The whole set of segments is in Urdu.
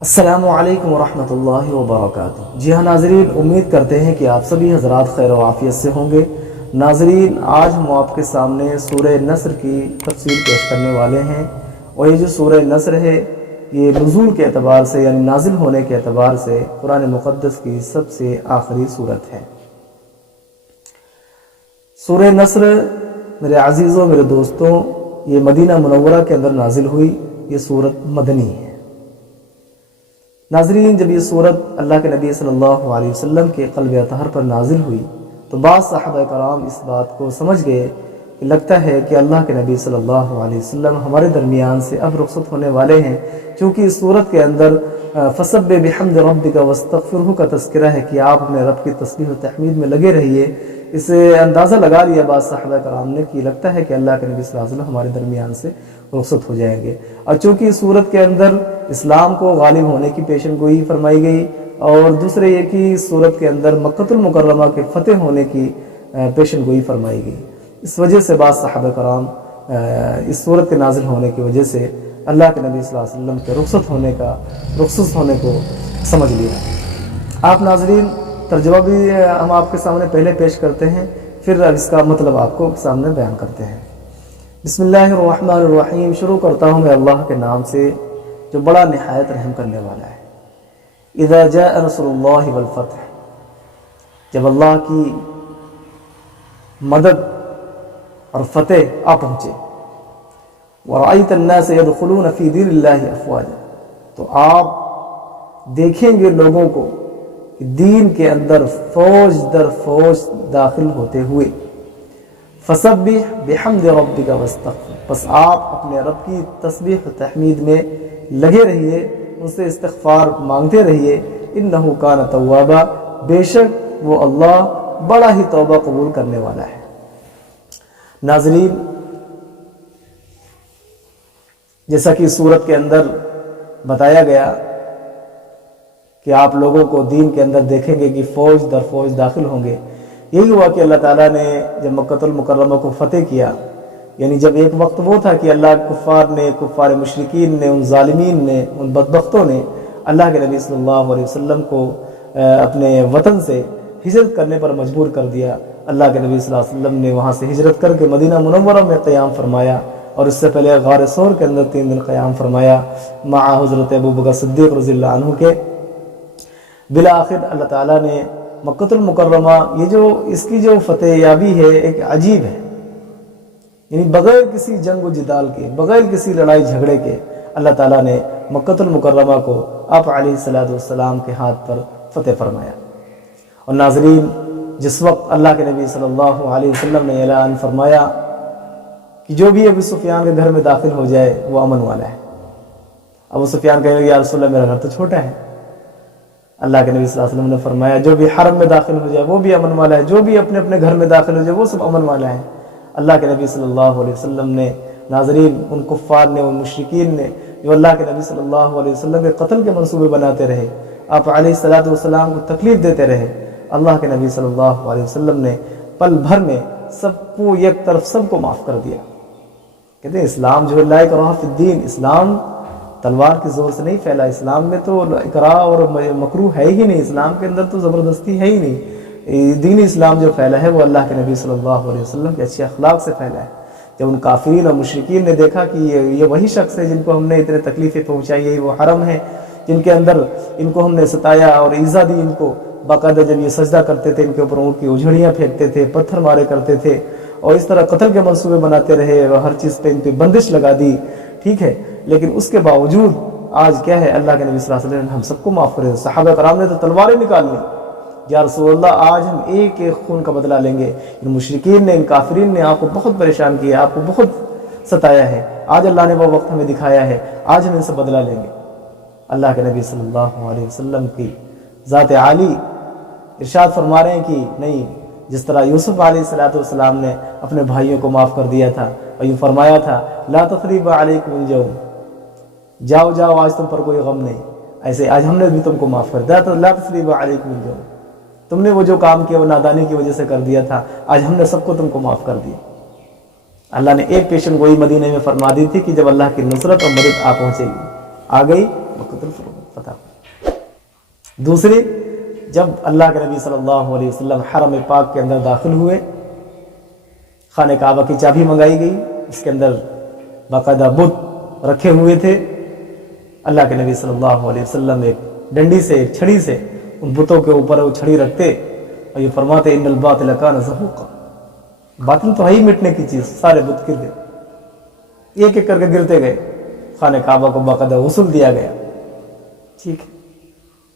السلام علیکم ورحمۃ اللہ وبرکاتہ۔ جی ہاں ناظرین، امید کرتے ہیں کہ آپ سبھی حضرات خیر و عافیت سے ہوں گے۔ ناظرین، آج ہم آپ کے سامنے سورہ نصر کی تفسیر پیش کرنے والے ہیں، اور یہ جو سورہ نصر ہے یہ نزول کے اعتبار سے یعنی نازل ہونے کے اعتبار سے قرآن مقدس کی سب سے آخری صورت ہے۔ سورہ نصر میرے عزیزوں، میرے دوستوں، یہ مدینہ منورہ کے اندر نازل ہوئی۔ یہ صورت مدنی ہے۔ ناظرین، جب یہ صورت اللہ کے نبی صلی اللہ علیہ وسلم کے قلب اطہر پر نازل ہوئی تو بعض صحابہ کرام اس بات کو سمجھ گئے کہ لگتا ہے کہ اللہ کے نبی صلی اللہ علیہ وسلم ہمارے درمیان سے اب رخصت ہونے والے ہیں، کیونکہ اس صورت کے اندر فسبح بحمد ربک واستغفرہ کا تذکرہ ہے کہ آپ اپنے رب کی تسبیح و تحمید میں لگے رہیے۔ اسے اندازہ لگا لیا بعض صحابہ کرام نے کہ لگتا ہے کہ اللہ کے نبی صلی اللہ علیہ وسلم ہمارے درمیان سے رخصت ہو جائیں گے، اور چونکہ اس صورت کے اندر اسلام کو غالب ہونے کی پیشن گوئی فرمائی گئی، اور دوسرے یہ کہ اس صورت کے اندر مکہ المکرمہ کے فتح ہونے کی پیشن گوئی فرمائی گئی، اس وجہ سے بعض صحابہ کرام اس صورت کے نازل ہونے کی وجہ سے اللہ کے نبی صلی اللہ علیہ وسلم کے رخصت ہونے کو سمجھ لیا۔ آپ ناظرین، ترجمہ بھی ہم آپ کے سامنے پہلے پیش کرتے ہیں، پھر اس کا مطلب آپ کو سامنے بیان کرتے ہیں۔ بسم اللہ الرحمن الرحیم۔ شروع کرتا ہوں میں اللہ کے نام سے جو بڑا نہایت رحم کرنے والا ہے۔ اذا جاء نصر اللہ والفتح، جب اللہ کی مدد اور فتح آ پہنچے، ورأیت الناس يدخلون فی دین اللہ افواجا، تو آپ دیکھیں گے لوگوں کو دین کے اندر فوج در فوج داخل ہوتے ہوئے۔ فسبح بحمد ربک واستغفر، پس آپ اپنے رب کی تسبیح و تحمید میں لگے رہیے، ان سے استغفار مانگتے رہیے۔ انہ کان توابا، بے شک وہ اللہ بڑا ہی توبہ قبول کرنے والا ہے۔ ناظرین، جیسا کہ سورت کے اندر بتایا گیا کہ آپ لوگوں کو دین کے اندر دیکھیں گے کہ فوج در فوج داخل ہوں گے۔ یہی ہوا کہ اللہ تعالیٰ نے جب مکہ المکرمہ کو فتح کیا، یعنی جب ایک وقت وہ تھا کہ اللہ کفار مشرکین نے، ان ظالمین نے، ان بدبختوں نے اللہ کے نبی صلی اللہ علیہ وسلم کو اپنے وطن سے ہجرت کرنے پر مجبور کر دیا۔ اللہ کے نبی صلی اللہ علیہ وسلم نے وہاں سے ہجرت کر کے مدینہ منورہ میں قیام فرمایا، اور اس سے پہلے غار ثور کے اندر 3 دن قیام فرمایا مع حضرت ابوبکر صدیق رضی اللہ عنہ کے۔ بالآخر اللہ تعالیٰ نے مکہ المکرمہ، اس کی جو فتح یابی ہے ایک عجیب ہے، یعنی بغیر کسی جنگ و جدال کے، بغیر کسی لڑائی جھگڑے کے اللہ تعالیٰ نے مکہ المکرمہ کو آپ علیہ السلام کے ہاتھ پر فتح فرمایا۔ اور ناظرین، جس وقت اللہ کے نبی صلی اللہ علیہ وسلم نے اعلان فرمایا کہ جو بھی ابو سفیان کے گھر میں داخل ہو جائے وہ امن والا ہے، ابو سفیان کہے گا یا رسول اللہ میرا گھر تو چھوٹا ہے۔ اللہ کے نبی صلی اللہ علیہ وسلم نے فرمایا جو بھی حرم میں داخل ہو جائے وہ بھی امن والا ہے، جو بھی اپنے اپنے گھر میں داخل ہو جائے وہ سب امن والا ہے۔ اللہ کے نبی صلی اللہ علیہ وسلم نے، ناظرین، ان کفار نے، ان مشرکین نے جو اللہ کے نبی صلی اللہ علیہ وسلم کے قتل کے منصوبے بناتے رہے، آپ علیہ السلام کو تکلیف دیتے رہے، اللہ کے نبی صلی اللہ علیہ وسلم نے پل بھر میں سب کو یک طرف سب کو معاف کر دیا۔ کہتے ہیں اسلام جو ہے لا اکراہ فی الدین، اسلام تلوار کے زور سے نہیں پھیلا، اسلام میں تو اکراہ اور مکروہ ہے ہی نہیں، اسلام کے اندر تو زبردستی ہے ہی نہیں۔ دین اسلام جو پھیلا ہے وہ اللہ کے نبی صلی اللہ علیہ وسلم کے اچھے اخلاق سے پھیلا ہے۔ جب ان کافرین اور مشرکین نے دیکھا کہ یہ وہی شخص ہے جن کو ہم نے اتنے تکلیفیں پہنچائی، یہی وہ حرم ہے جن کے اندر ان کو ہم نے ستایا اور ایذا دی ان کو، باقاعدہ جب یہ سجدہ کرتے تھے ان کے اوپر اونٹ کی اجھڑیاں پھینکتے تھے، پتھر مارے کرتے تھے، اور اس طرح قتل کے منصوبے بناتے رہے اور ہر چیز پہ ان پہ بندش لگا دی، ٹھیک ہے، لیکن اس کے باوجود آج کیا ہے، اللہ کے نبی صلی اللہ علیہ وسلم نے ہم سب کو معاف کرے۔ صحابہ کرام نے تو تلواریں نکال لی، یا رسول اللہ آج ہم ایک ایک خون کا بدلہ لیں گے، ان مشرکین نے، ان کافرین نے آپ کو بہت پریشان کیا، آپ کو بہت ستایا ہے، آج اللہ نے وہ وقت ہمیں دکھایا ہے، آج ہم ان سے بدلہ لیں گے۔ اللہ کے نبی صلی اللہ علیہ وسلم کی ذات عالی ارشاد فرما رہے ہیں کہ نہیں، جس طرح یوسف علیہ السلام نے اپنے بھائیوں کو معاف کر دیا تھا اور یہ فرمایا تھا لا تثریب علیکم اليوم، جاؤ جاؤ آج تم پر کوئی غم نہیں، ایسے آج ہم نے بھی تم کو معاف کر دیا تھا، لا تثریب علیکم اليوم، تم نے وہ جو کام کیا وہ نادانی کی وجہ سے کر دیا تھا، آج ہم نے سب کو تم کو معاف کر دیا۔ اللہ نے ایک پیشن گوئی مدینے میں فرما دی تھی کہ جب اللہ کی نصرت اور مدد آ پہنچے گی، آ گئی مکہ الفتح۔ دوسری، جب اللہ کے نبی صلی اللہ علیہ وسلم حرم پاک کے اندر داخل ہوئے، خانہ کعبہ کی چابی منگائی گئی، اس کے اندر باقاعدہ بت رکھے ہوئے تھے۔ اللہ کے نبی صلی اللہ علیہ وسلم ایک ڈنڈی سے، ایک چھڑی سے ان بتوں کے اوپر وہ چھڑی رکھتے اور یہ فرماتے ان الباطل کان زہوقا، باطل تو ہے ہی مٹنے کی چیز، سارے بت گر گئے، ایک ایک کر کے گرتے گئے، خانہ کعبہ کو باقاعدہ غسل دیا گیا، ٹھیک ہے،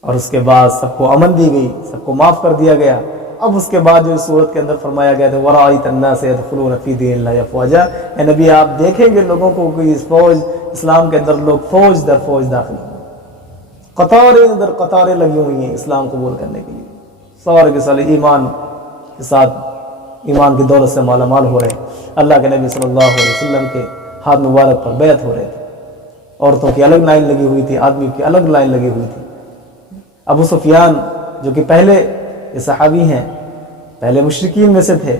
اور اس کے بعد سب کو امن دی گئی، سب کو معاف کر دیا گیا۔ اب اس کے بعد جو اس صورت کے اندر فرمایا گیا تھا وَرَأَيْتَ النَّاسَ يَدْخُلُونَ فِي دِينِ اللَّهِ أَفْوَاجًا، اے نبی آپ دیکھیں گے لوگوں کو کہ اس فوج، اسلام کے اندر لوگ فوج در فوج داخل ہوں، قطاریں در قطاریں لگی ہوئی ہیں اسلام قبول کرنے کے لیے، سارے کے سارے ایمان کے ساتھ، ایمان کی دولت سے مالا مال ہو رہے ہیں۔ اللہ کے نبی صلی اللہ علیہ وسلم کے ہاتھ مبارک پر بیعت ہو رہے تھے، عورتوں کی الگ لائن لگی ہوئی تھی، آدمی کی الگ لائن لگی ہوئی تھی۔ ابو سفیان جو کہ پہلے یہ صحابی ہیں، پہلے مشرکین میں سے تھے،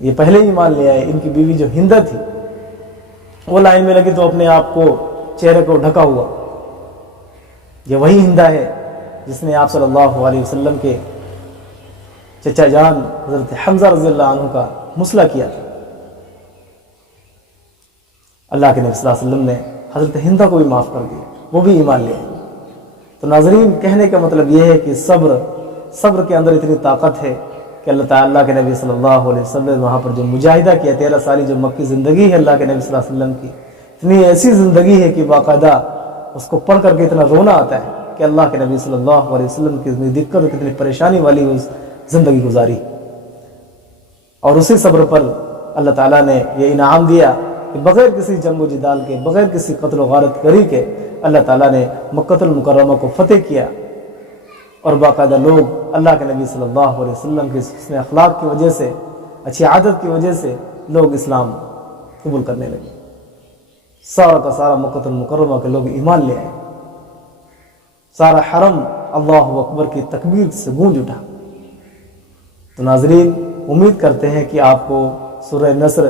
یہ پہلے ایمان لے آئے، ان کی بیوی جو ہندہ تھی وہ لائن میں لگی تو اپنے آپ کو، چہرے کو ڈھکا ہوا، یہ وہی ہندہ ہے جس نے آپ صلی اللہ علیہ وسلم کے چچا جان حضرت حمزہ رضی اللہ عنہ کا مسئلہ کیا تھا۔ اللہ کے نبی صلی اللہ علیہ وسلم نے حضرت ہندہ کو بھی معاف کر دیا، وہ بھی ایمان لے آئے۔ تو ناظرین، کہنے کا مطلب یہ ہے کہ صبر کے اندر اتنی طاقت ہے کہ اللہ تعالیٰ کے نبی صلی اللہ علیہ وسلم وہاں پر جو مجاہدہ کیا، 13 سالی جو مکی زندگی ہے اللہ کے نبی صلی اللہ علیہ وسلم کی، اتنی ایسی زندگی ہے کہ باقاعدہ اس کو پڑھ کر کے اتنا رونا آتا ہے کہ اللہ کے نبی صلی اللہ علیہ وسلم کی اتنی دقت اور کتنی پریشانی والی زندگی گزاری، اور اسی صبر پر اللہ تعالیٰ نے یہ انعام دیا کہ بغیر کسی جنگ و جدال کے، بغیر کسی قتل و غارت گری کے اللہ تعالیٰ نے مکہ المکرمہ کو فتح کیا، اور باقاعدہ لوگ اللہ کے نبی صلی اللہ علیہ وسلم کے حسن اخلاق کی وجہ سے، اچھی عادت کی وجہ سے لوگ اسلام قبول کرنے لگے، سارا کا سارا مکہ المکرمہ کے لوگ ایمان لے آئے، سارا حرم اللہ اکبر کی تکبیر سے گونج اٹھا۔ تو ناظرین، امید کرتے ہیں کہ آپ کو سورہ نصر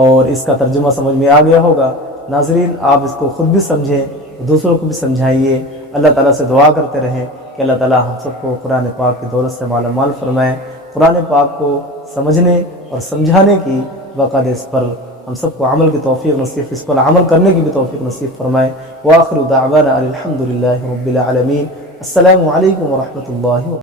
اور اس کا ترجمہ سمجھ میں آ گیا ہوگا۔ ناظرین، آپ اس کو خود بھی سمجھیں، دوسروں کو بھی سمجھائیے، اللہ تعالیٰ سے دعا کرتے رہیں کہ اللہ تعالیٰ ہم سب کو قرآن پاک کی دولت سے مالا مال فرمائے، قرآن پاک کو سمجھنے اور سمجھانے کی باقاعدہ اس پر ہم سب کو عمل کی توفیق نصیب، اس پر عمل کرنے کی بھی توفیق نصیب فرمائے۔ وآخر دعوانا الحمد للہ رب العالمین۔ السلام علیکم ورحمۃ اللہ وبرکاتہ۔